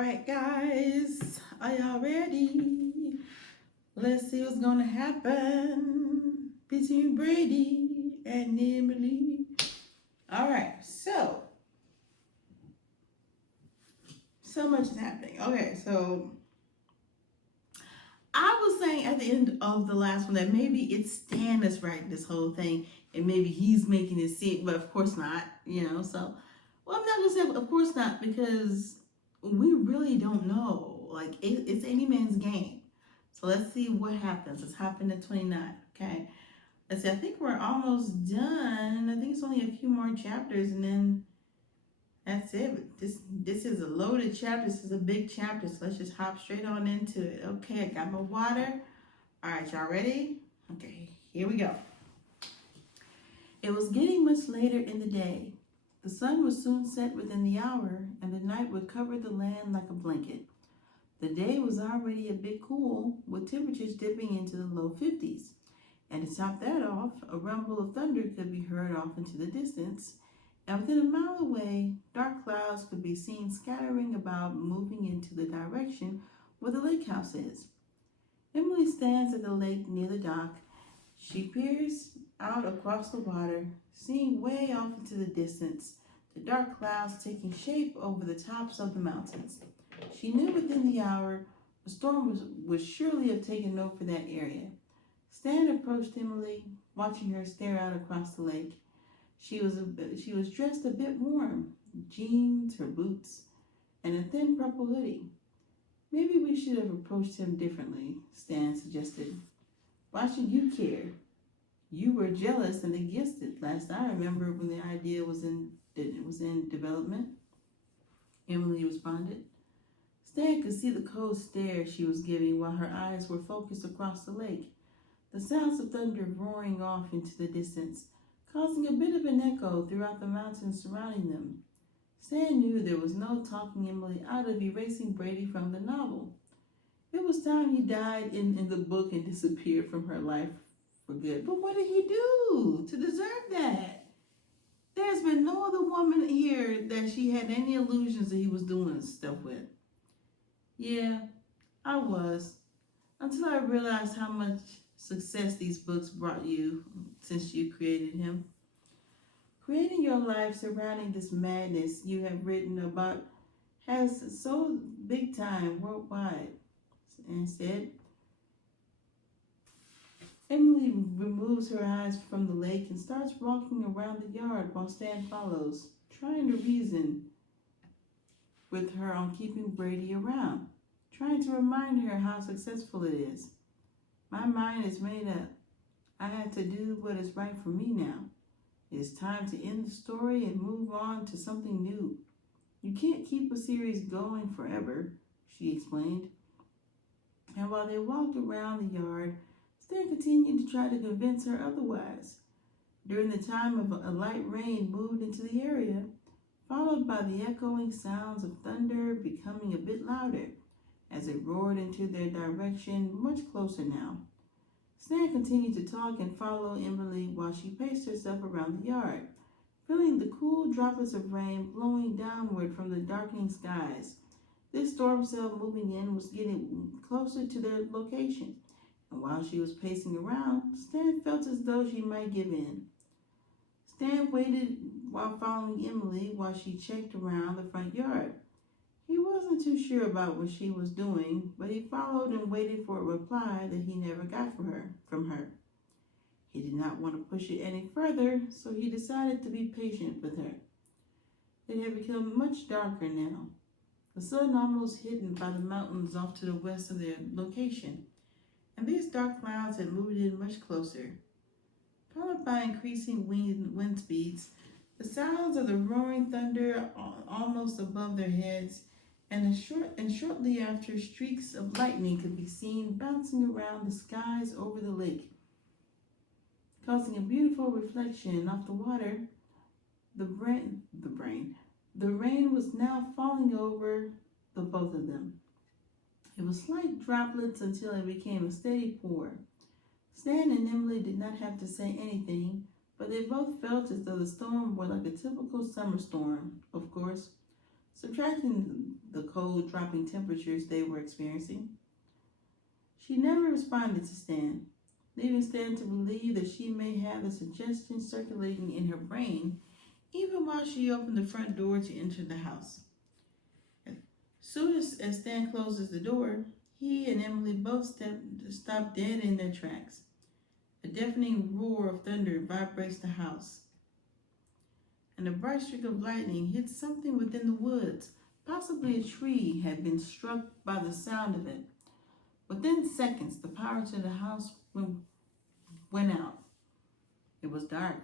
right, guys, are y'all ready? Let's see what's gonna happen between Brady and Emily. All right, so much is happening. Okay, so I was saying at the end of the last one that maybe it's Stan that's writing this whole thing, and maybe he's making it seem, but of course not. So well, I'm not gonna say of course not because we really don't know. Like it's any man's game. So let's see what happens. Let's hop into 29. Okay. Let's see. I think we're almost done. I think it's only a few more chapters, and then that's it. This is a loaded chapter. This is a big chapter. So let's just hop straight on into it. Okay. I got my water. All right, y'all ready? Okay. Here we go. It was getting much later in the day. The sun would soon set within the hour, and the night would cover the land like a blanket. The day was already a bit cool, with temperatures dipping into the low 50s. And to top that off, a rumble of thunder could be heard off into the distance, and within a mile away, dark clouds could be seen scattering about, moving into the direction where the lake house is. Emily stands at the lake near the dock. She peers out across the water, seeing way off into the distance the dark clouds taking shape over the tops of the mountains. She knew within the hour a storm would surely have taken note for that area. Stan approached Emily, watching her stare out across the lake. She was dressed a bit warm, jeans, her boots, and a thin purple hoodie. Maybe we should have approached him differently, Stan suggested. Why should you care? You were jealous and against it last I remember when the idea was in development, Emily responded. Stan could see the cold stare she was giving while her eyes were focused across the lake, the sounds of thunder roaring off into the distance, causing a bit of an echo throughout the mountains surrounding them. Stan knew there was no talking Emily out of erasing Brady from the novel. It was time he died in the book and disappeared from her life for good. But what did he do to deserve that? There's been no other woman here that she had any illusions that he was doing stuff with. Yeah, I was. Until I realized how much success these books brought you since you created him. Creating your life surrounding this madness you have written about has so big time worldwide. And said, Emily removes her eyes from the lake and starts walking around the yard while Stan follows, trying to reason with her on keeping Brady around, trying to remind her how successful it is. My mind is made up. I have to do what is right for me now. It is time to end the story and move on to something new. You can't keep a series going forever, she explained. And while they walked around the yard, Stan continued to try to convince her otherwise. During the time of a light rain moved into the area, followed by the echoing sounds of thunder becoming a bit louder as it roared into their direction, much closer now. Stan continued to talk and follow Emily while she paced herself around the yard, feeling the cool droplets of rain blowing downward from the darkening skies. This storm cell moving in was getting closer to their location, and while she was pacing around, Stan felt as though she might give in. Stan waited while following Emily while she checked around the front yard. He wasn't too sure about what she was doing, but he followed and waited for a reply that he never got from her. He did not want to push it any further, so he decided to be patient with her. It had become much darker now. The sun almost hidden by the mountains off to the west of their location, and these dark clouds had moved in much closer. Followed by increasing wind speeds, the sounds of the roaring thunder almost above their heads, and shortly after, streaks of lightning could be seen bouncing around the skies over the lake, causing a beautiful reflection off the water. The rain was now falling over the both of them. It was slight droplets until it became a steady pour. Stan and Emily did not have to say anything, but they both felt as though the storm were like a typical summer storm, of course. Subtracting the cold dropping temperatures they were experiencing. She never responded to Stan, leaving Stan to believe that she may have the suggestion circulating in her brain even while she opened the front door to enter the house. As soon as Stan closes the door, he and Emily both stop dead in their tracks. A deafening roar of thunder vibrates the house, and a bright streak of lightning hits something within the woods. Possibly a tree had been struck by the sound of it. Within seconds, the power to the house went out. It was dark.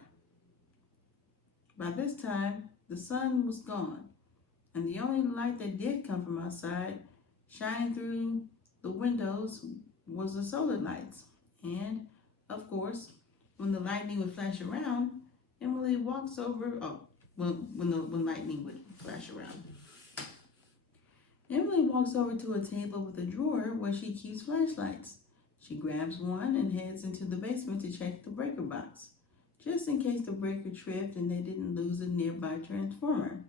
By this time, the sun was gone, and the only light that did come from outside, shining through the windows, was the solar lights. And, of course, when the lightning would flash around, Emily walks over. When lightning would flash around, Emily walks over to a table with a drawer where she keeps flashlights. She grabs one and heads into the basement to check the breaker box, just in case the breaker tripped and they didn't lose a nearby transformer.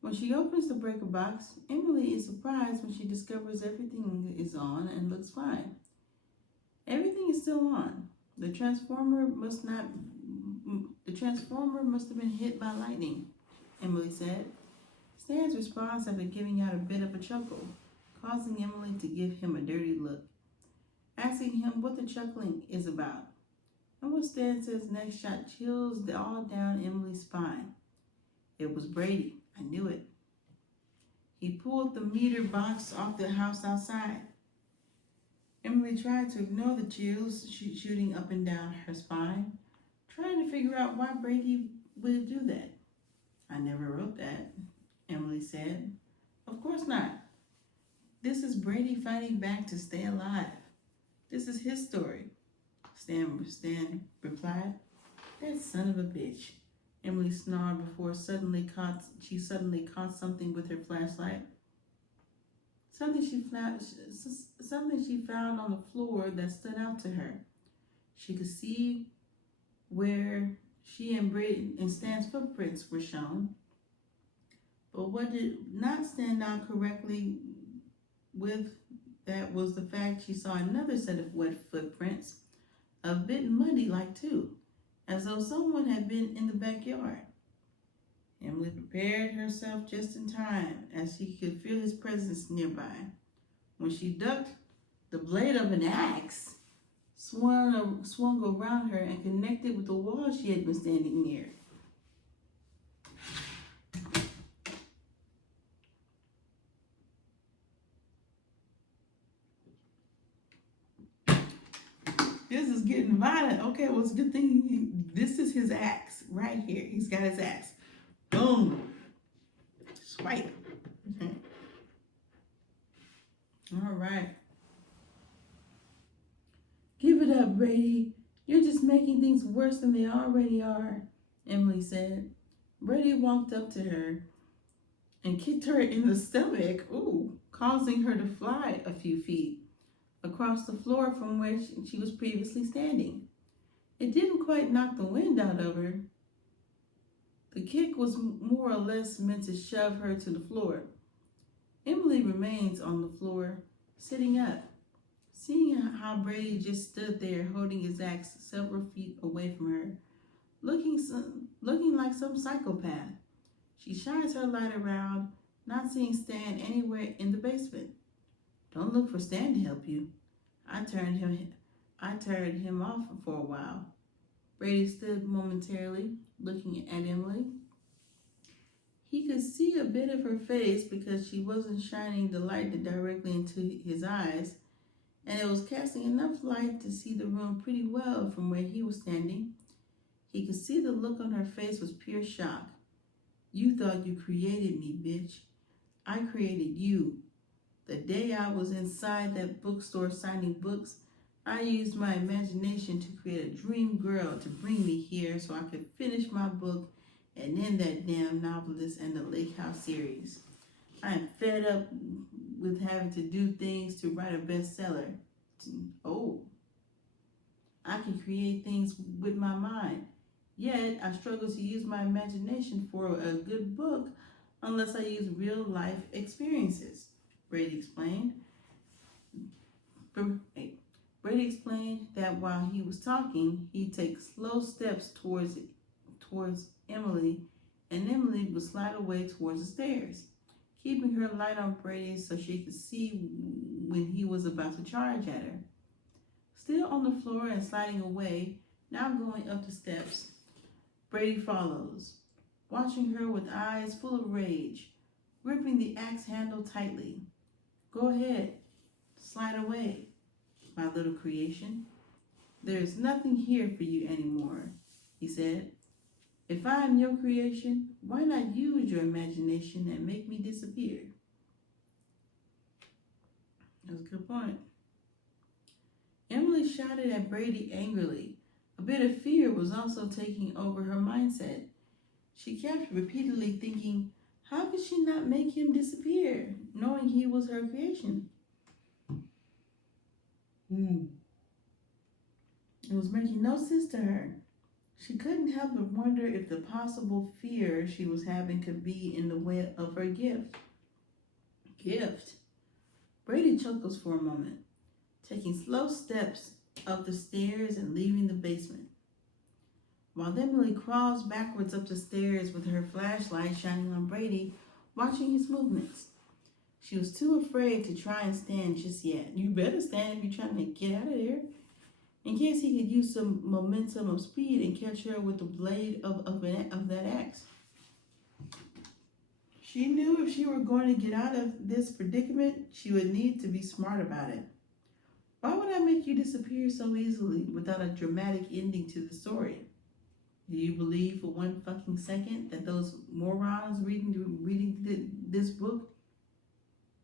When she opens the breaker box, Emily is surprised when she discovers everything is on and looks fine. Everything is still on. The transformer must have been hit by lightning, Emily said. Stan's response after giving out a bit of a chuckle, causing Emily to give him a dirty look, asking him what the chuckling is about. And what Stan says next shot chills all down Emily's spine. It was Brady. I knew it. He pulled the meter box off the house outside. Emily tried to ignore the chills shooting up and down her spine, trying to figure out why Brady would do that. I never wrote that, Emily said. Of course not. This is Brady fighting back to stay alive. This is his story, Stan replied. That son of a bitch, Emily snarled before she suddenly caught something with her flashlight. Something she found on the floor that stood out to her. She could see where she and Brady and Stan's footprints were shown. But what did not stand out correctly with that was the fact she saw another set of wet footprints, a bit muddy-like too, as though someone had been in the backyard. Emily prepared herself just in time, as she could feel his presence nearby. When she ducked, the blade of an axe swung around her and connected with the wall she had been standing near. This is getting violent. Okay, well, it's a good thing this is his axe right here. He's got his axe. Boom. Swipe. Okay. All right. Give it up, Brady. You're just making things worse than they already are, Emily said. Brady walked up to her and kicked her in the stomach, causing her to fly a few feet across the floor from where she was previously standing. It didn't quite knock the wind out of her. The kick was more or less meant to shove her to the floor. Emily remains on the floor, sitting up, seeing how Brady just stood there holding his axe several feet away from her, looking like some psychopath. She shines her light around, not seeing Stan anywhere in the basement. Don't look for Stan to help you. I turned him off for a while. Brady stood momentarily, looking at Emily. He could see a bit of her face because she wasn't shining the light directly into his eyes, and it was casting enough light to see the room pretty well from where he was standing. He could see the look on her face was pure shock. You thought you created me, bitch. I created you. The day I was inside that bookstore signing books, I used my imagination to create a dream girl to bring me here so I could finish my book and end that damn Novelist and the Lake House series. I am fed up with having to do things to write a bestseller. I can create things with my mind. Yet, I struggle to use my imagination for a good book unless I use real life experiences, Brady explained. Brady explained that while he was talking, he'd take slow steps towards Emily, and Emily would slide away towards the stairs, keeping her light on Brady so she could see when he was about to charge at her. Still on the floor and sliding away, now going up the steps, Brady follows, watching her with eyes full of rage, gripping the axe handle tightly. Go ahead, slide away, my little creation. There is nothing here for you anymore, he said. If I am your creation, why not use your imagination and make me disappear? That's a good point. Emily shouted at Brady angrily. A bit of fear was also taking over her mindset. She kept repeatedly thinking, how could she not make him disappear, knowing he was her creation? It was making no sense to her. She couldn't help but wonder if the possible fear she was having could be in the way of her gift. Gift? Brady chuckles for a moment, taking slow steps up the stairs and leaving the basement, while Emily crawls backwards up the stairs with her flashlight shining on Brady, watching his movements. She was too afraid to try and stand just yet. You better stand if you're trying to get out of there. In case he could use some momentum of speed and catch her with the blade of that axe. She knew if she were going to get out of this predicament, she would need to be smart about it. Why would I make you disappear so easily without a dramatic ending to the story? Do you believe for one fucking second that those morons reading this book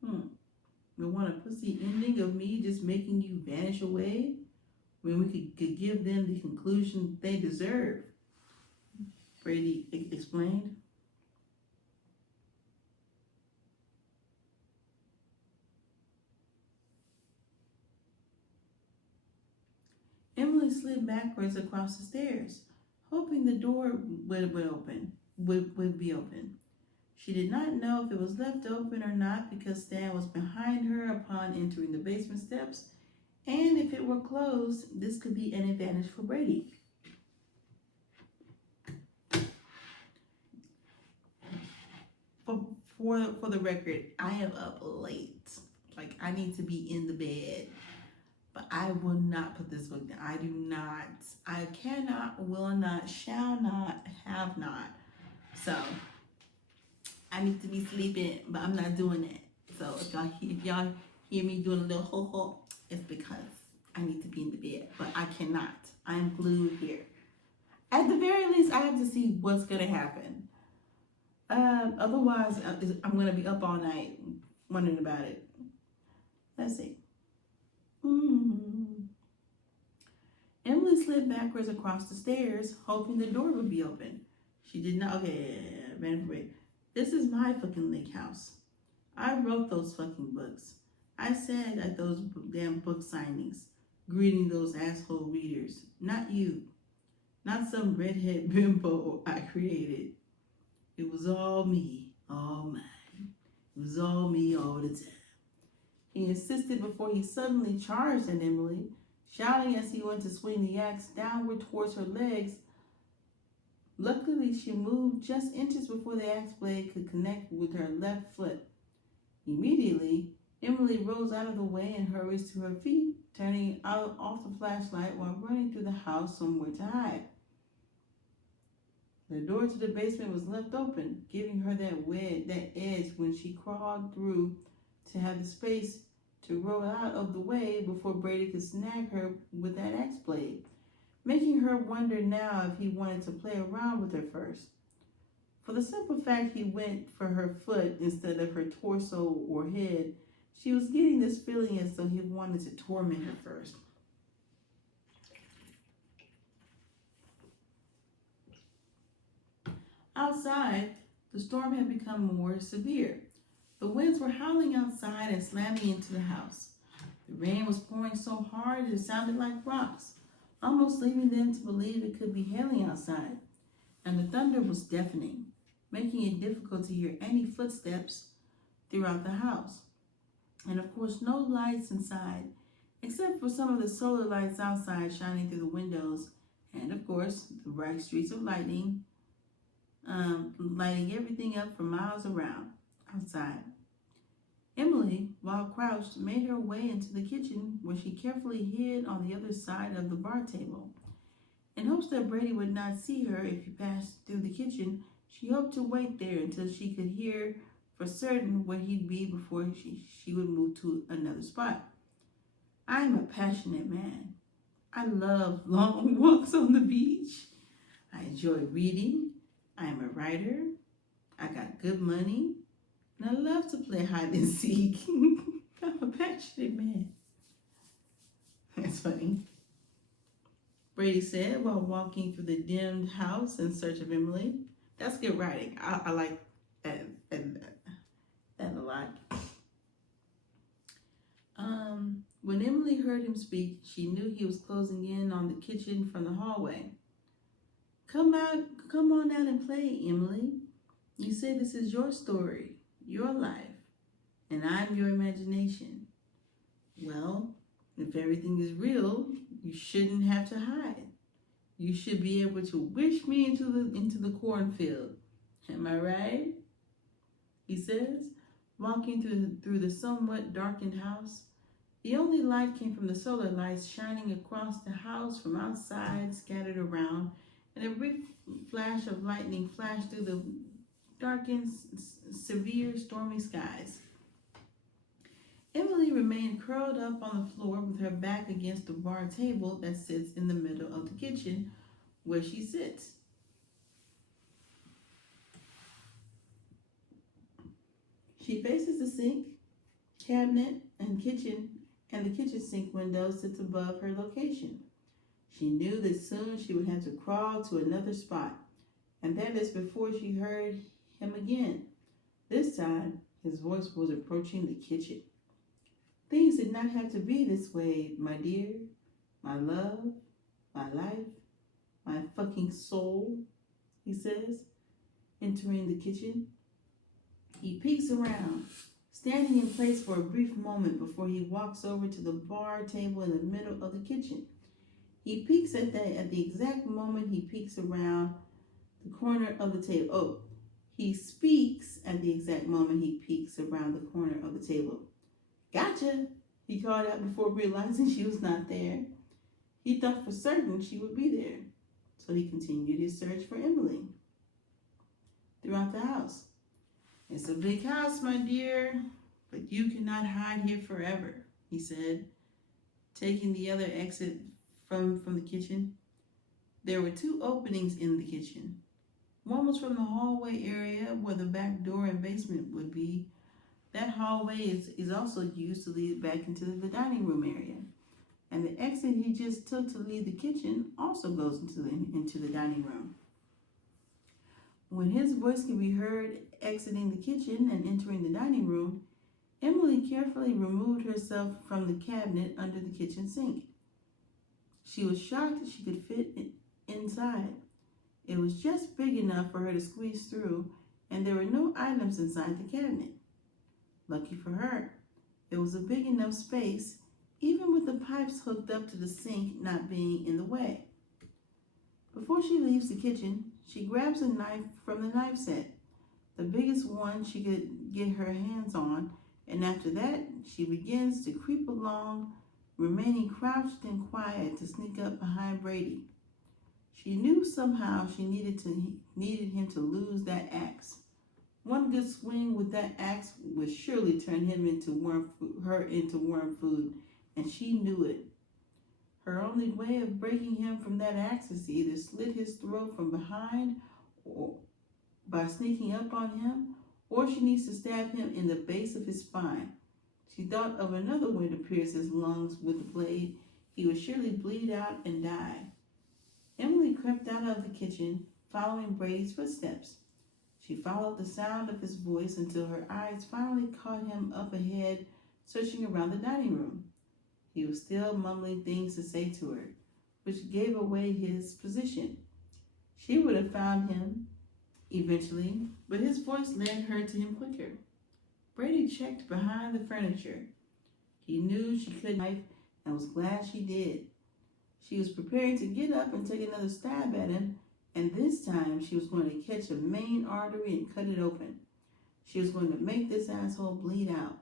will want a pussy ending of me just making you vanish away when we could give them the conclusion they deserve? Brady explained. Emily slid backwards across the stairs, hoping the door would be open. She did not know if it was left open or not because Stan was behind her upon entering the basement steps, and if it were closed, this could be an advantage for Brady. For the record, I am up late. Like, I need to be in the bed. But I will not put this book down. I do not. I cannot, will not, shall not, have not. So, I need to be sleeping, but I'm not doing that. So, if y'all hear me doing a little ho-ho, it's because I need to be in the bed. But I cannot. I am glued here. At the very least, I have to see what's going to happen. Otherwise, I'm going to be up all night wondering about it. Let's see. Emily slid backwards across the stairs, hoping the door would be open. She did not. Okay, ran away. This is my fucking lake house. I wrote those fucking books. I sat at those damn book signings, greeting those asshole readers. Not you. Not some redhead bimbo I created. It was all me, all mine. It was all me all the time. He insisted before he suddenly charged at Emily, shouting as he went to swing the axe downward towards her legs. Luckily, she moved just inches before the axe blade could connect with her left foot. Immediately, Emily rose out of the way and hurries to her feet, turning out off the flashlight while running through the house somewhere to hide. The door to the basement was left open, giving her that edge when she crawled through to have the space to roll out of the way before Brady could snag her with that axe blade, making her wonder now if he wanted to play around with her first. For the simple fact he went for her foot instead of her torso or head, she was getting this feeling as though he wanted to torment her first. Outside, the storm had become more severe. The winds were howling outside and slamming into the house. The rain was pouring so hard it sounded like rocks, almost leaving them to believe it could be hailing outside. And the thunder was deafening, making it difficult to hear any footsteps throughout the house. And of course, no lights inside, except for some of the solar lights outside shining through the windows, and of course, the bright streaks of lightning, lighting everything up for miles around outside. Emily, while crouched, made her way into the kitchen where she carefully hid on the other side of the bar table. In hopes that Brady would not see her if he passed through the kitchen, she hoped to wait there until she could hear for certain where he'd be before she would move to another spot. I am a passionate man. I love long walks on the beach. I enjoy reading. I am a writer. I got good money. And I love to play hide and seek. I'm a passionate man. That's funny. Brady said while walking through the dimmed house in search of Emily. That's good writing. I like that a lot. When Emily heard him speak, she knew he was closing in on the kitchen from the hallway. Come on out and play, Emily. You say this is your story, your life, and I'm your imagination. Well, if everything is real, you shouldn't have to hide. You should be able to wish me into the cornfield. Am I right? He says, walking through the somewhat darkened house. The only light came from the solar lights shining across the house from outside, scattered around, and a brief flash of lightning flashed through the darkened, severe, stormy skies. Emily remained curled up on the floor with her back against the bar table that sits in the middle of the kitchen where she sits. She faces the sink, cabinet, and the kitchen sink window sits above her location. She knew that soon she would have to crawl to another spot, and that is before she heard him again. This time, his voice was approaching the kitchen. Things did not have to be this way, my dear, my love, my life, my fucking soul, he says, entering the kitchen. He peeks around, standing in place for a brief moment before he walks over to the bar table in the middle of the kitchen. He peeks at the exact moment he peeks around the corner of the table. Oh, he speaks at the exact moment he peeks around the corner of the table. Gotcha, he called out before realizing she was not there. He thought for certain she would be there, so he continued his search for Emily throughout the house. It's a big house, my dear, but you cannot hide here forever, he said, taking the other exit from the kitchen. There were two openings in the kitchen. One was from the hallway area where the back door and basement would be. That hallway is also used to lead back into the dining room area. And the exit he just took to leave the kitchen also goes into the dining room. When his voice could be heard exiting the kitchen and entering the dining room, Emily carefully removed herself from the cabinet under the kitchen sink. She was shocked that she could fit inside. It was just big enough for her to squeeze through, and there were no items inside the cabinet. Lucky for her, it was a big enough space, even with the pipes hooked up to the sink not being in the way. Before she leaves the kitchen, she grabs a knife from the knife set, the biggest one she could get her hands on, and after that, she begins to creep along, remaining crouched and quiet to sneak up behind Brady. She knew somehow she needed him to lose that axe. One good swing with that axe would surely turn her into worm food, and she knew it. Her only way of breaking him from that axe is to either slit his throat from behind or by sneaking up on him, or she needs to stab him in the base of his spine. She thought of another way to pierce his lungs with the blade. He would surely bleed out and die. Emily crept out of the kitchen, following Brady's footsteps. She followed the sound of his voice until her eyes finally caught him up ahead, searching around the dining room. He was still mumbling things to say to her, which gave away his position. She would have found him eventually but his voice led her to him quicker. Brady checked behind the furniture. He knew she couldn't knife and was glad she did. She was preparing to get up and take another stab at him, and this time she was going to catch a main artery and cut it open. She was going to make this asshole bleed out.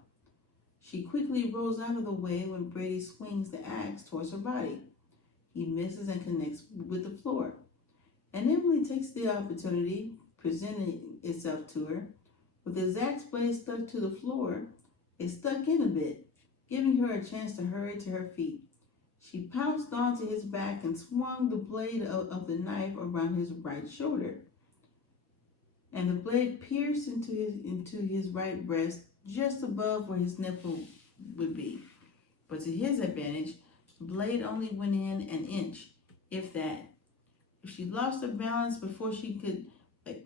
She quickly rolls out of the way when Brady swings the axe towards her body. He misses and connects with the floor. And Emily takes the opportunity, presenting itself to her. With his axe blade stuck to the floor, it stuck in a bit, giving her a chance to hurry to her feet. She pounced onto his back and swung the blade of the knife around his right shoulder. And the blade pierced into his right breast, just above where his nipple would be. But to his advantage, the blade only went in an inch, if that. She lost her balance before she could get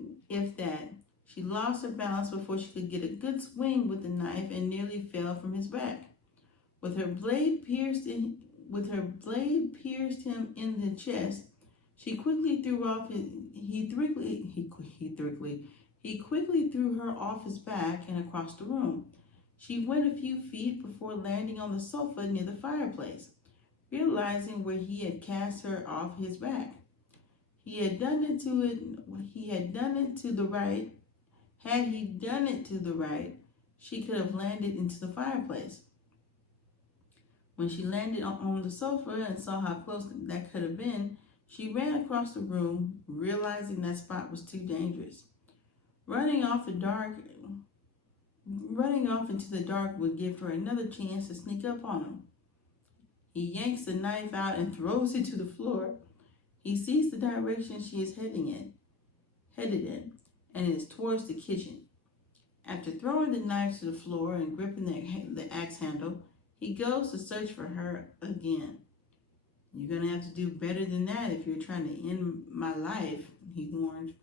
a good swing with the knife and nearly fell from his back. With her blade pierced him in the chest, he quickly threw her off his back and across the room. She went a few feet before landing on the sofa near the fireplace, realizing where he had cast her off his back. He had done it to the right. Had he done it to the right, she could have landed into the fireplace. When she landed on the sofa and saw how close that could have been, she ran across the room, realizing that spot was too dangerous. Running off into the dark would give her another chance to sneak up on him. He yanks the knife out and throws it to the floor. He sees the direction she is headed in, and it is towards the kitchen. After throwing the knife to the floor and gripping the axe handle, he goes to search for her again. You're going to have to do better than that if you're trying to end my life, he warned.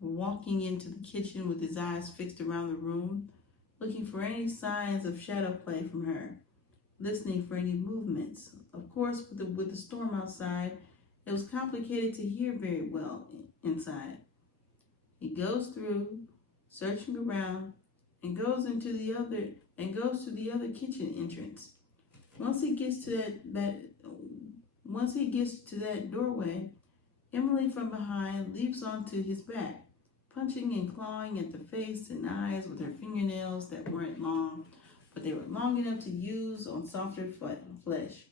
Walking into the kitchen with his eyes fixed around the room, looking for any signs of shadow play from her, listening for any movements. Of course, with the storm outside, it was complicated to hear very well inside. He goes through, searching around, and goes to the other kitchen entrance. Once he gets to that doorway, Emily from behind leaps onto his back, punching and clawing at the face and eyes with her fingernails that weren't long, but they were long enough to use on softer flesh.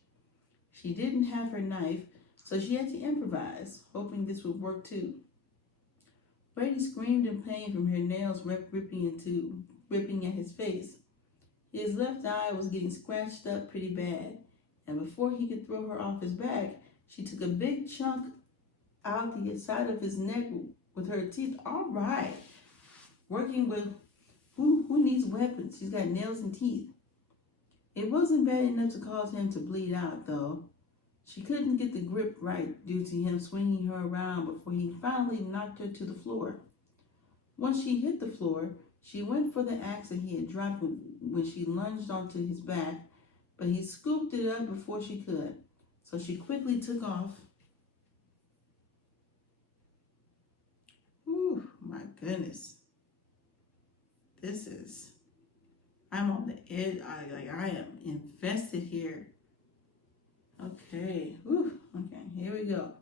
She didn't have her knife, so she had to improvise, hoping this would work too. Brady screamed in pain from her nails ripping at his face. His left eye was getting scratched up pretty bad, and before he could throw her off his back, she took a big chunk out the side of his neck with her teeth. All right, working with who needs weapons? She's got nails and teeth. It wasn't bad enough to cause him to bleed out, though. She couldn't get the grip right due to him swinging her around before he finally knocked her to the floor. Once she hit the floor, she went for the axe that he had dropped when she lunged onto his back, but he scooped it up before she could, so she quickly took off. Ooh, my goodness. I'm on the edge. I am invested here. Okay. Whew. Okay, here we go.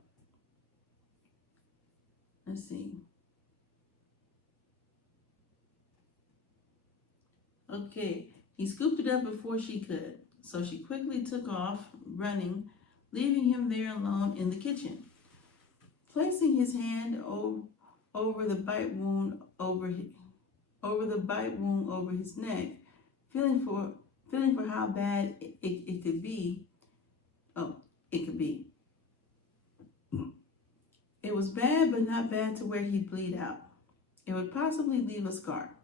Let's see. Okay, he scooped it up before she could, so she quickly took off, running, leaving him there alone in the kitchen. Placing his hand over the bite wound over his neck, feeling for how bad it could be. It could be. It was bad, but not bad to where he'd bleed out. It would possibly leave a scar.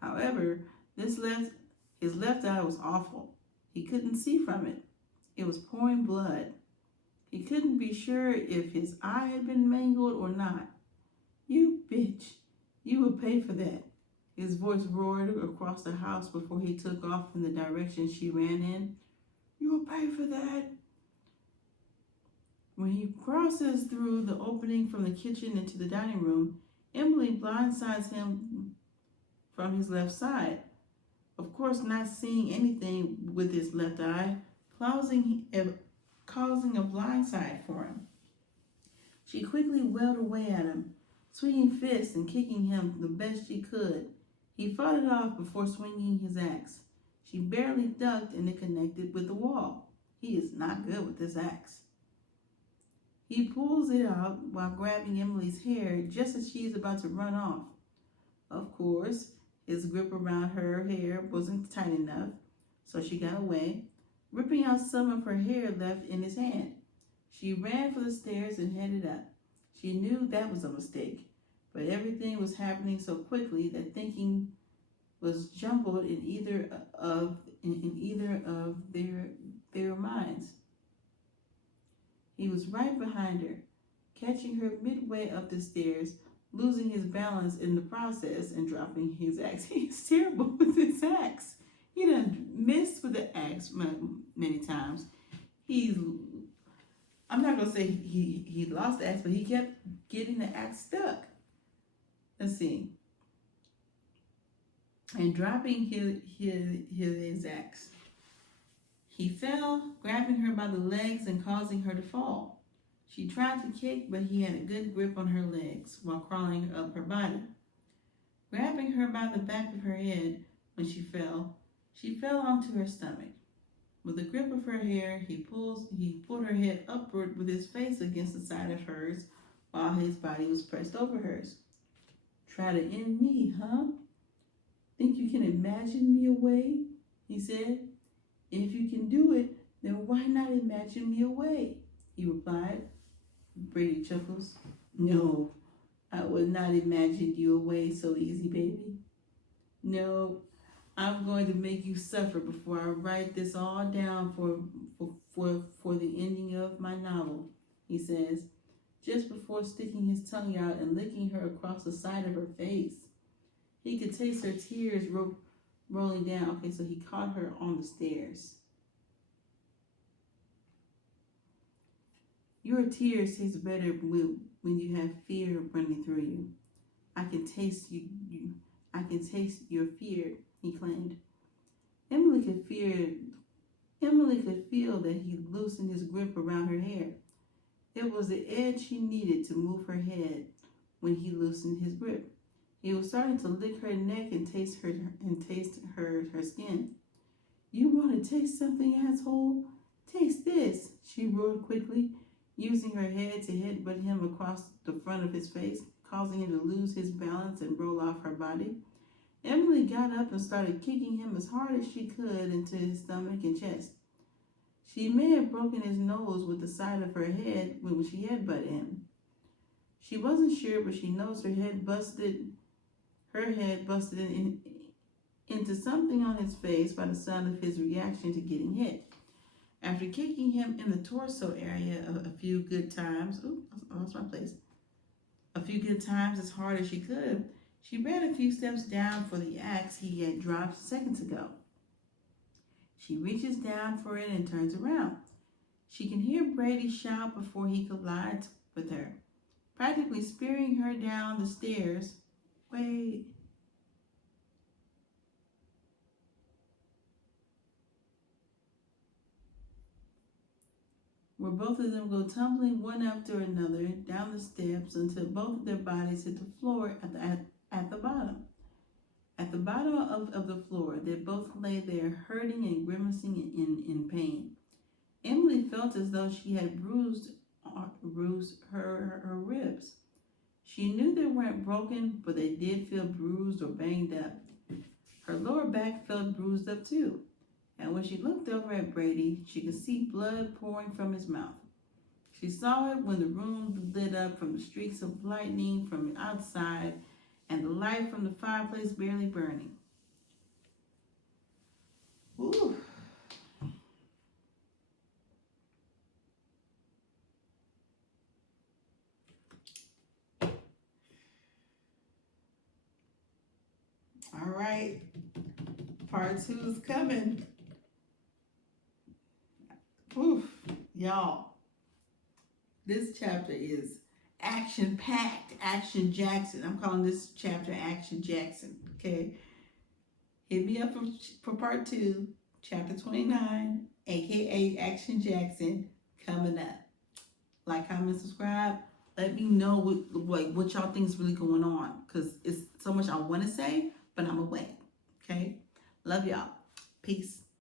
However, his left eye was awful. He couldn't see from it. It was pouring blood. He couldn't be sure if his eye had been mangled or not. You bitch, you will pay for that. His voice roared across the house before he took off in the direction she ran in. You will pay for that. When he crosses through the opening from the kitchen into the dining room, Emily blindsides him from his left side, of course not seeing anything with his left eye, causing a blindside for him. She quickly wailed away at him, swinging fists and kicking him the best she could. He fought it off before swinging his axe. She barely ducked and it connected with the wall. He is not good with this axe. He pulls it out while grabbing Emily's hair just as she is about to run off. Of course, his grip around her hair wasn't tight enough, so she got away, ripping out some of her hair left in his hand. She ran for the stairs and headed up. She knew that was a mistake, but everything was happening so quickly that thinking was jumbled in either of their minds. He was right behind her, catching her midway up the stairs, losing his balance in the process and dropping his axe. He's terrible with his axe. He done missed with the axe many times. I'm not gonna say he lost the axe, but he kept getting the axe stuck. Let's see. And dropping his axe. He fell, grabbing her by the legs and causing her to fall. She tried to kick, but he had a good grip on her legs while crawling up her body. Grabbing her by the back of her head when she fell onto her stomach. With a grip of her hair, he pulled her head upward with his face against the side of hers while his body was pressed over hers. Try to end me, huh? Think you can imagine me away? He said. If you can do it, then why not imagine me away? He replied. Brady chuckles. No, I would not imagine you away so easy, baby. No, I'm going to make you suffer before I write this all down for the ending of my novel, he says, just before sticking his tongue out and licking her across the side of her face. He could taste her tears rolling down. Okay, so he caught her on the stairs. Your tears taste better when you have fear running through you. I can taste I can taste your fear, he claimed. Emily could feel that he loosened his grip around her hair. It was the edge she needed to move her head when he loosened his grip. He was starting to lick her neck and taste her skin. You want to taste something, asshole? Taste this, she roared quickly, using her head to headbutt him across the front of his face, causing him to lose his balance and roll off her body. Emily got up and started kicking him as hard as she could into his stomach and chest. She may have broken his nose with the side of her head when she headbutted him. She wasn't sure, but she knows her head busted into something on his face by the sound of his reaction to getting hit. After kicking him in the torso area a few good times, I lost my place, a few good times as hard as she could, she ran a few steps down for the axe he had dropped seconds ago. She reaches down for it and turns around. She can hear Brady shout before he collides with her, practically spearing her down the stairs. Wait. Where both of them go tumbling one after another down the steps until both of their bodies hit the floor at the bottom. At the bottom of the floor, they both lay there hurting and grimacing in pain. Emily felt as though she had bruised her ribs. She knew they weren't broken, but they did feel bruised or banged up. Her lower back felt bruised up too, and when she looked over at Brady, she could see blood pouring from his mouth. She saw it when the room lit up from the streaks of lightning from outside and the light from the fireplace barely burning. Ooh. All right, part 2 is coming. Oof, y'all. This chapter is action-packed Action Jackson. I'm calling this chapter Action Jackson. Okay, hit me up for part 2, chapter 29, aka Action Jackson, coming up. Like, comment, subscribe. Let me know what y'all think is really going on, because it's so much I want to say, but I'm away. Okay, love y'all. Peace.